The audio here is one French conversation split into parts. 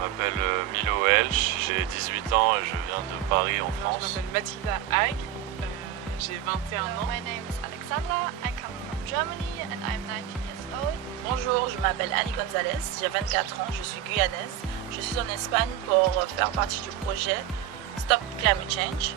m'appelle Milo Welch, j'ai 18 ans et je viens de Paris en France. Je m'appelle Mathilda Haag, j'ai 21 ans. My name is Alexandra, I come from Germany and I'm 19 years old. Bonjour, je m'appelle Annie Gonzalez, j'ai 24 ans, je suis guyanaise. Je suis en Espagne pour faire partie du projet Stop Climate Change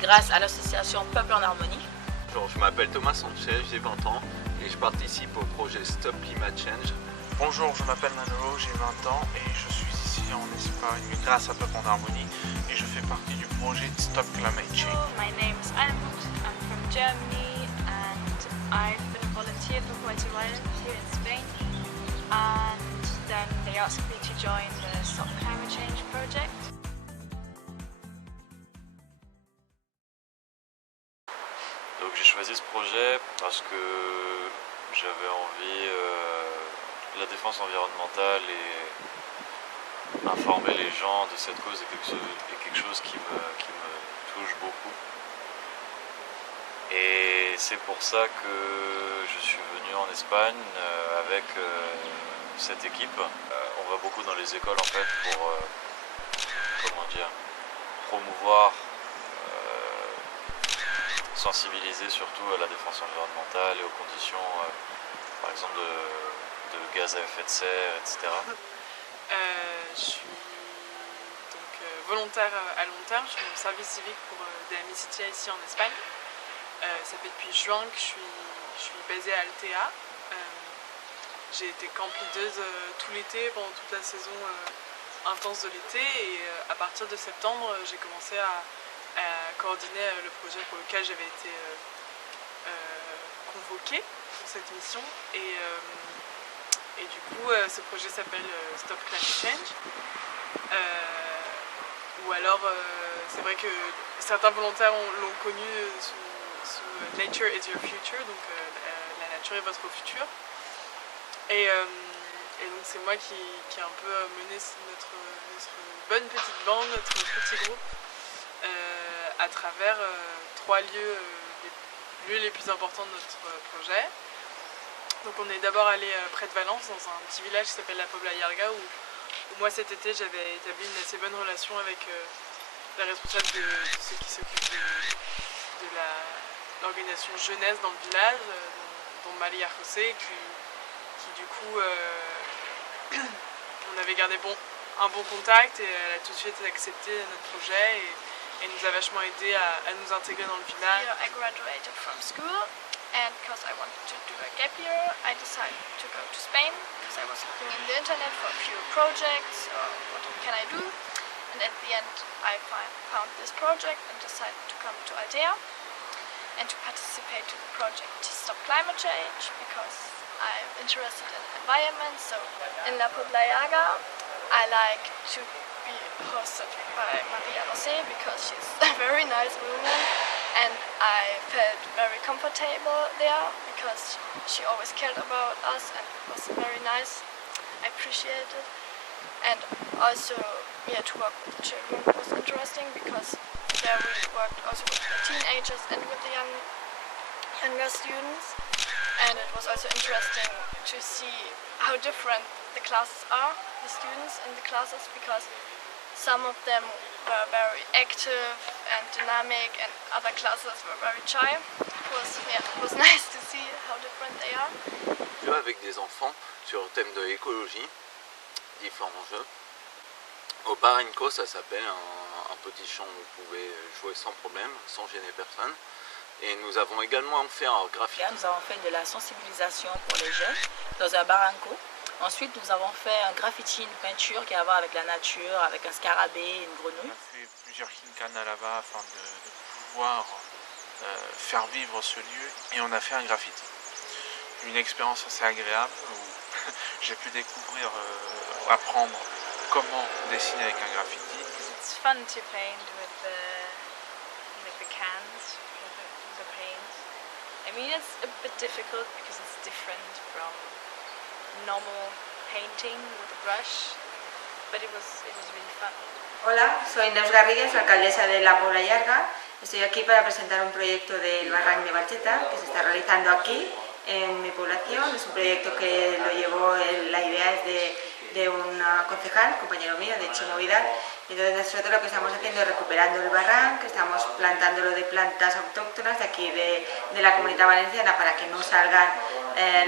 grâce à l'association Peuple en Harmonie. Bonjour, je m'appelle Thomas Sanchez, j'ai 20 ans et je participe au projet Stop Climate Change. Bonjour, je m'appelle Manolo, j'ai 20 ans et je suis ici en Espagne grâce à Peuple en Harmonie et je fais partie du projet Stop Climate Change. My name is Almut, I'm from Germany and I've been a volunteer for quite a while here in Spain, and then they asked me to join the Stop Climate Change project. Donc j'ai choisi ce projet parce que j'avais envie de la défense environnementale et informer les gens de cette cause est quelque chose qui me touche beaucoup. Et c'est pour ça que je suis venu en Espagne avec cette équipe. On va beaucoup dans les écoles en fait pour promouvoir, sensibiliser surtout à la défense environnementale et aux conditions par exemple de gaz à effet de serre, etc. Je suis donc volontaire à long terme, je suis au service civique pour DMI-CTA ici en Espagne. Ça fait depuis juin que je suis basée à Altea. J'ai été camp leaduse tout l'été, pendant toute la saison intense de l'été, et à partir de septembre j'ai commencé à coordonner le projet pour lequel j'avais été convoquée pour cette mission. Et du coup, ce projet s'appelle Stop Climate Change. Ou alors, c'est vrai que certains volontaires l'ont connu sous Nature is your future, donc la nature est votre futur. Et donc c'est moi qui ai un peu mené notre bonne petite bande, notre petit groupe, à travers trois lieux, les lieux les plus importants de notre projet. Donc on est d'abord allé près de Valence, dans un petit village qui s'appelle la Pobla Llarga, où moi cet été j'avais établi une assez bonne relation avec la responsable de ceux qui s'occupent de l'organisation jeunesse dans le village, dont Maria José, qui du coup on avait gardé un bon contact, et elle a tout de suite accepté notre projet et nous a vachement aidé à nous intégrer dans le village. I graduated from school, and because I wanted to do a gap year, I decided to go to Spain, because I was looking in the internet for a few projects, or what can I do, and at the end I found this project and decided to come to Altea and to participate to the project to stop climate change, because I'm interested in environment. So in La Pobla Llarga I like to be hosted by Maria José, because she's a very nice woman, and I felt very comfortable there because she always cared about us and was very nice. I appreciate it. And also, to work with the children was interesting, because there we worked also with the teenagers and with the younger students. And it was also interesting to see how different the classes are, the students in the classes, because some of them were very active and dynamic, and other classes were very shy. It was nice to see how different they are. Jeux avec des enfants sur le thème de l'écologie, différents jeux. Au Barranco, ça s'appelle un petit champ où vous pouvez jouer sans problème, sans gêner personne. Et nous avons également fait un graffiti. Nous avons fait de la sensibilisation pour les jeunes dans un barranco. Ensuite, nous avons fait un graffiti, une peinture qui a à voir avec la nature, avec un scarabée, une grenouille. On a fait plusieurs kincanas là-bas afin de pouvoir faire vivre ce lieu, et on a fait un graffiti. Une expérience assez agréable où j'ai pu découvrir, apprendre comment dessiner avec un graffiti. It's fun to paint with the cans, with the paint. I mean, it's a bit difficult because it's different from normal painting with a brush, but it was really fun. Hola, soy Neus Garrigues, alcaldesa de La Pobla Llarga. Estoy aquí para presentar un proyecto del Barranc de Barcheta que se está realizando aquí en mi población. Es un proyecto que lo llevó, la idea es de de un concejal, compañero mío, de Chimo Vidal. Entonces nosotros lo que estamos haciendo es recuperando el barranco, estamos plantándolo de plantas autóctonas de aquí de la Comunidad Valenciana para que no salgan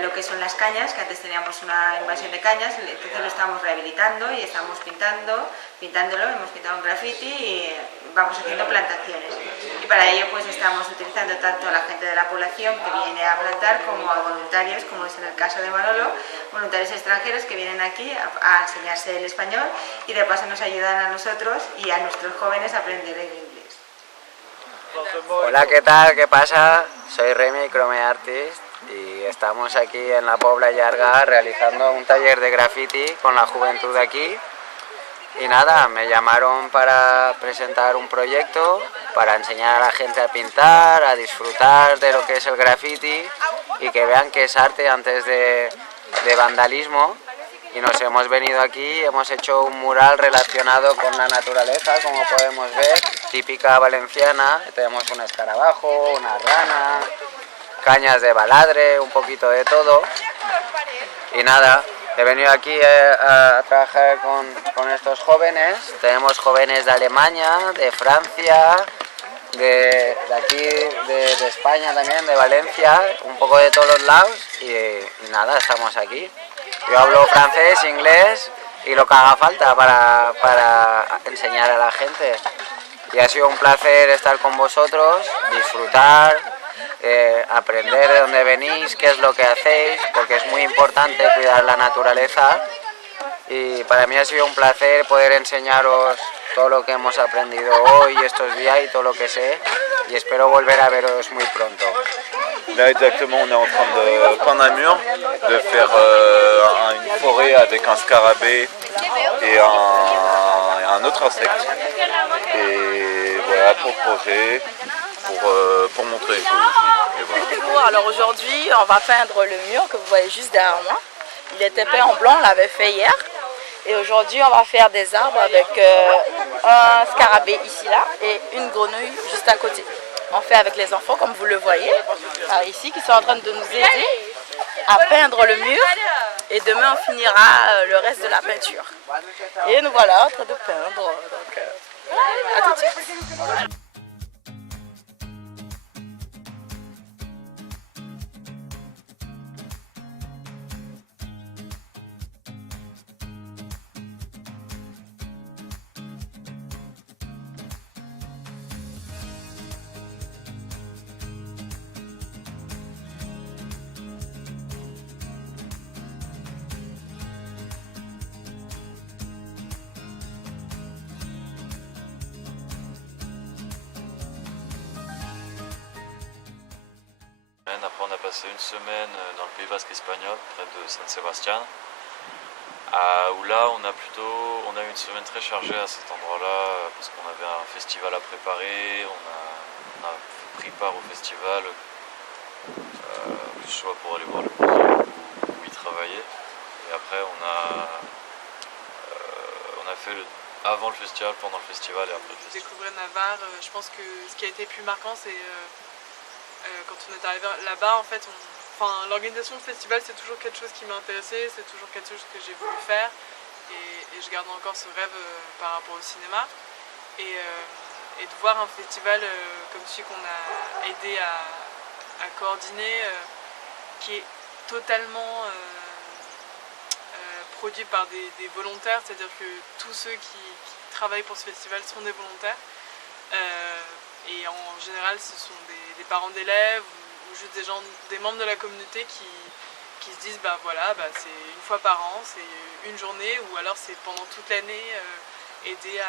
lo que son las cañas, que antes teníamos una invasión de cañas, entonces lo estamos rehabilitando y estamos pintándolo, hemos pintado un graffiti y vamos haciendo plantaciones. Y para ello pues estamos utilizando tanto a la gente de la población que viene a plantar como a voluntarios, como es en el caso de Manolo, voluntarios extranjeros que vienen aquí a enseñarse el español y de paso nos ayudan a nosotros y a nuestros jóvenes a aprender el inglés. Hola, ¿qué tal? ¿Qué pasa? Soy Remy, Chrome Artist, y estamos aquí en la Pobla Llarga realizando un taller de graffiti con la juventud de aquí. Y nada, me llamaron para presentar un proyecto, para enseñar a la gente a pintar, a disfrutar de lo que es el graffiti y que vean que es arte antes de vandalismo. Y nos hemos venido aquí, hemos hecho un mural relacionado con la naturaleza, como podemos ver, típica valenciana. Tenemos un escarabajo, una rana, cañas de baladre, un poquito de todo. Y nada, he venido aquí a trabajar con estos jóvenes. Tenemos jóvenes de Alemania, de Francia, de aquí, de España también, de Valencia, un poco de todos los lados. Y nada, estamos aquí. Yo hablo francés, inglés y lo que haga falta para enseñar a la gente. Y ha sido un placer estar con vosotros, disfrutar, aprender de dónde venís, qué es lo que hacéis, porque es muy importante cuidar la naturaleza. Y para mí ha sido un placer poder enseñaros todo lo que hemos aprendido hoy, estos días y todo lo que sé. Y espero volver a veros muy pronto. Là exactement, on est en train de peindre un mur, de faire une forêt avec un scarabée et un autre insecte. Et voilà pour le projet, pour montrer l'écologie. Voilà. Alors aujourd'hui, on va peindre le mur que vous voyez juste derrière moi. Il était peint en blanc, on l'avait fait hier. Et aujourd'hui, on va faire des arbres avec un scarabée ici, là, et une grenouille juste à côté. On fait avec les enfants, comme vous le voyez, par ici, qui sont en train de nous aider à peindre le mur. Et demain, on finira le reste de la peinture. Et nous voilà en train de peindre. Donc, à tout de suite. Après on a passé une semaine dans le Pays Basque espagnol, près de San Sebastián, où là on a eu une semaine très chargée à cet endroit-là, parce qu'on avait un festival à préparer, on a pris part au festival, que ce soit pour aller voir le musée où y travailler. Et après on a fait avant le festival, pendant le festival et après le festival. Découvrir Navarre, je pense que ce qui a été plus marquant c'est quand on est arrivé là-bas, en fait, l'organisation de festival c'est toujours quelque chose qui m'a intéressé, c'est toujours quelque chose que j'ai voulu faire et je garde encore ce rêve par rapport au cinéma et de voir un festival comme celui qu'on a aidé à coordonner qui est totalement produit par des volontaires, c'est-à-dire que tous ceux qui travaillent pour ce festival sont des volontaires. Et en général ce sont des parents d'élèves ou juste des membres de la communauté qui se disent c'est une fois par an, c'est une journée ou alors c'est pendant toute l'année aider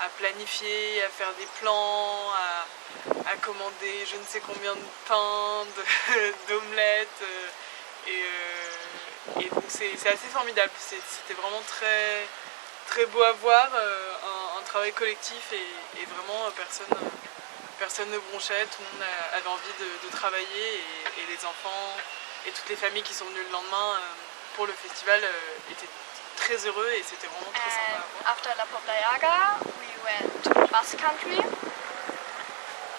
à planifier, à faire des plans, à commander je ne sais combien de pains, d'omelettes et donc c'est assez formidable, c'était vraiment très, très beau à voir, un travail collectif et vraiment personne ne bronchait, tout le monde avait envie de travailler et les enfants et toutes les familles qui sont venues le lendemain pour le festival étaient très heureux et c'était vraiment très sympa. After La Pobla Llarga, we went to Basque Country.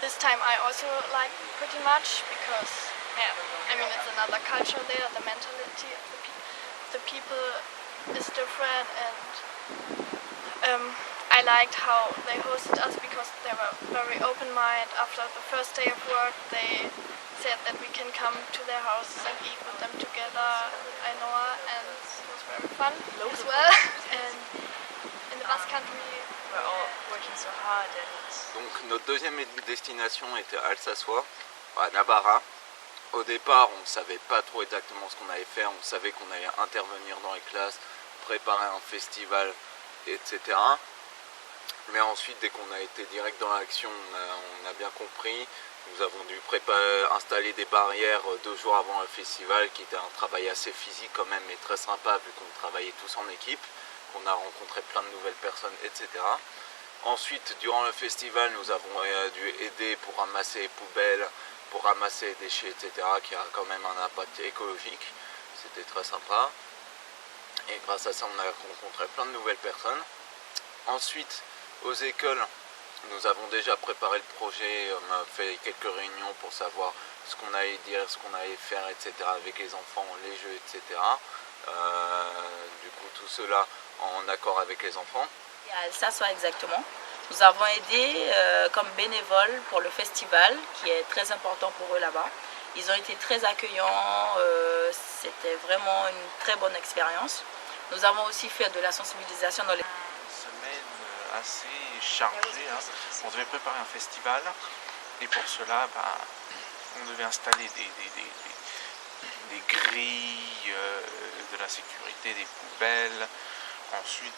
This time I also like pretty much because it's another culture there, the mentality of the people is different, and I liked how they hosted us because they were very open-minded. After the first day of work, they said that we can come to their houses and eat with them together, I know, and it was very fun as well. And in the Basque Country, we're all working so hard, and Donc notre deuxième destination était Alsaçois, à Nabarra. Au départ, on ne savait pas trop exactement ce qu'on allait faire, on savait qu'on allait intervenir dans les classes, préparer un festival, etc. Mais ensuite, dès qu'on a été direct dans l'action, on a bien compris. Nous avons dû installer des barrières 2 jours avant le festival, qui était un travail assez physique quand même, mais très sympa vu qu'on travaillait tous en équipe, qu'on a rencontré plein de nouvelles personnes, etc. Ensuite, durant le festival, nous avons dû aider pour ramasser les poubelles, pour ramasser les déchets, etc., qui a quand même un impact écologique. C'était très sympa. Et grâce à ça, on a rencontré plein de nouvelles personnes. Ensuite, aux écoles, nous avons déjà préparé le projet, on a fait quelques réunions pour savoir ce qu'on allait dire, ce qu'on allait faire, etc., avec les enfants, les jeux, etc. Du coup, tout cela en accord avec les enfants. À Alsaçois exactement. Nous avons aidé comme bénévoles pour le festival, qui est très important pour eux là-bas. Ils ont été très accueillants, c'était vraiment une très bonne expérience. Nous avons aussi fait de la sensibilisation dans les... Semaine assez chargée, hein. On devait préparer un festival et pour cela on devait installer des grilles, de la sécurité, des poubelles. Ensuite,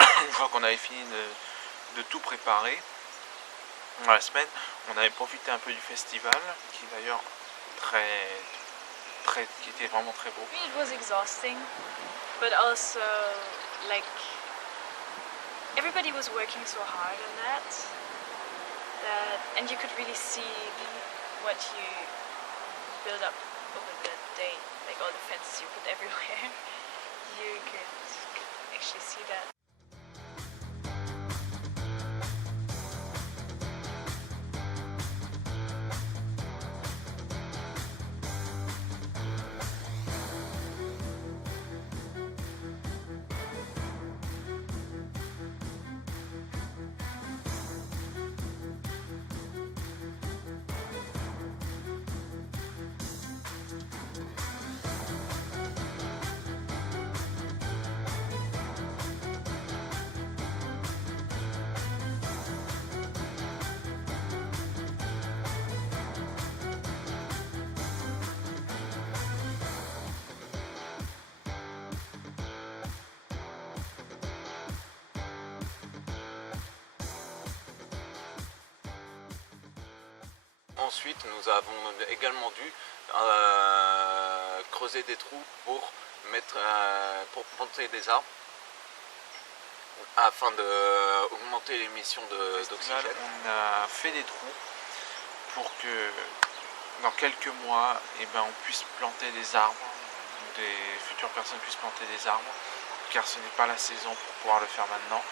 une fois qu'on avait fini de tout préparer, dans la semaine, on avait profité un peu du festival, qui est d'ailleurs qui était vraiment très beau. it was exhausting, but also like everybody was working so hard on that, and you could really see what you build up over the day, like all the fences you put everywhere. You could actually see that. Ensuite, nous avons également dû creuser des trous pour planter des arbres afin d'augmenter l'émission d'oxygène. On a fait des trous pour que dans quelques mois, on puisse planter des arbres, des futures personnes puissent planter des arbres, car ce n'est pas la saison pour pouvoir le faire maintenant.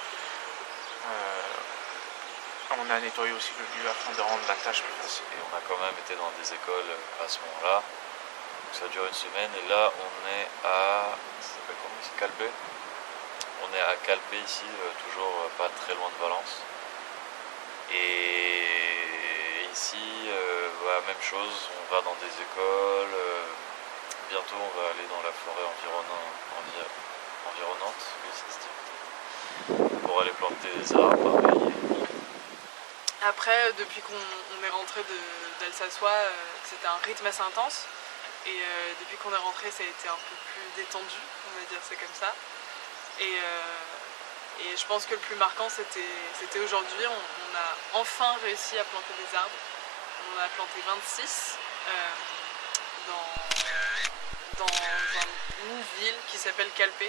On a nettoyé aussi le lieu afin de rendre la tâche plus facile. Et on a quand même été dans des écoles à ce moment-là. Donc ça dure une semaine et là on est à... Ça s'appelle comment ici? Calpe. On est à Calpe ici, toujours pas très loin de Valence. Et ici, même chose, on va dans des écoles. Bientôt on va aller dans la forêt environnante, oui, ça se dit. Pour aller planter des arbres, pareil. Après, depuis qu'on est rentré d'Alsaçois, c'était un rythme assez intense. Et depuis qu'on est rentré, ça a été un peu plus détendu, on va dire c'est comme ça. Et je pense que le plus marquant, c'était aujourd'hui. On a enfin réussi à planter des arbres. On en a planté 26 dans une ville qui s'appelle Calpe,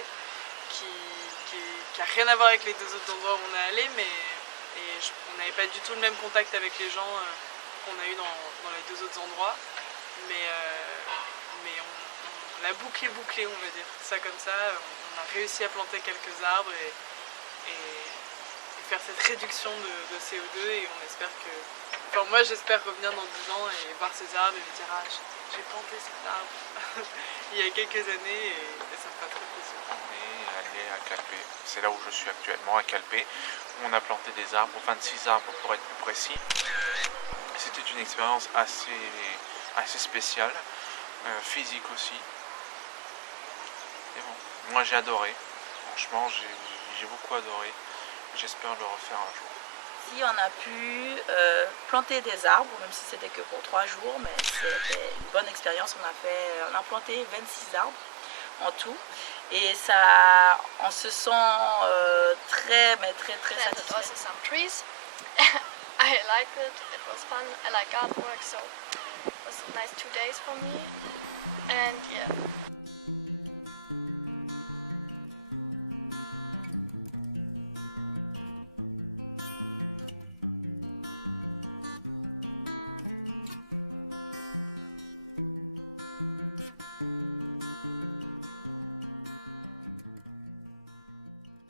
qui a rien à voir avec les 2 autres endroits où on est allé, mais on n'avait pas du tout le même contact avec les gens qu'on a eu dans les 2 autres endroits, mais on a bouclé, on va dire ça comme ça. On a réussi à planter quelques arbres et faire cette réduction de CO2, et on espère que... Enfin, moi j'espère revenir dans 10 ans et voir ces arbres et me dire « Ah, j'ai planté cet arbre » il y a quelques années, et ça me fait très plaisir. Calpé. C'est là où je suis actuellement, à Calpé. On a planté des arbres, 26 arbres pour être plus précis. C'était une expérience assez spéciale, physique aussi. Et bon, moi j'ai adoré, franchement j'ai beaucoup adoré. J'espère le refaire un jour. Si on a pu planter des arbres, même si c'était que pour 3 jours, mais c'était une bonne expérience. On a planté 26 arbres en tout. Et ça, on se sent très satisfait. Also some trees. I liked it. It was fun. I like artwork, so it was nice 2 days for me. And yeah.